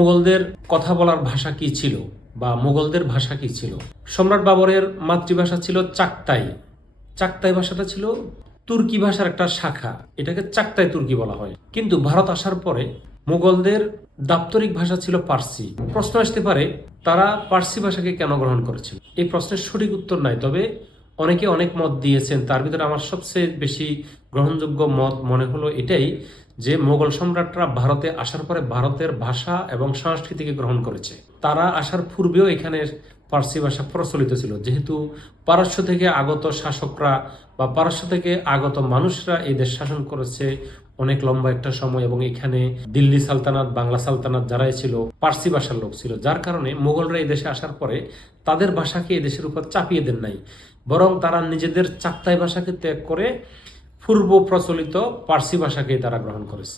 মুঘলদের কথা বলার ভাষা কি ছিল বা মুঘলদের ভাষা কি ছিল? সম্রাট বাবরের মাতৃভাষা ছিল চাকতাই। চাকতাই ভাষাটা ছিল তুর্কি ভাষার একটা শাখা। এটাকে চাকতাই তুর্কি বলা হয়। কিন্তু ভারত আসার পরে মুঘলদের দাপ্তরিক ভাষা ছিল পার্সি। প্রশ্ন আসতে পারে, তারা পার্সি ভাষাকে কেন গ্রহণ করেছিল? এই প্রশ্নের সঠিক উত্তর নাই, তবে অনেকে অনেক মত দিয়েছেন, তার ভিতরে আমার সবচেয়ে বেশি গ্রহণযোগ্য মত মনে হলো এটাই যে মোগল সম্রাটরা ভারতে আসার পরে ভারতের ভাষা এবং সংস্কৃতিকে গ্রহণ করেছে। তারা আসার পূর্বেও এখানে পার্সি ভাষা প্রচলিত ছিল। যেহেতু পারস্য থেকে আগত শাসকরা বা পারস্য থেকে আগত মানুষরা এই দেশ শাসন করেছে অনেক লম্বা একটা সময় এবং এখানে দিল্লি সালতানাত, বাংলা সালতানাত যারাই ছিল, পার্সি ভাষার লোক ছিল। যার কারণে মোগলরা এই দেশে আসার পরে তাদের ভাষাকে এই দেশের উপর চাপিয়ে দেন নাই। বরং তারা নিজেদের চাকতাই ভাষাকে ত্যাগ করে পূর্ব প্রচলিত পার্সি ভাষাকেই তারা গ্রহণ করেছে।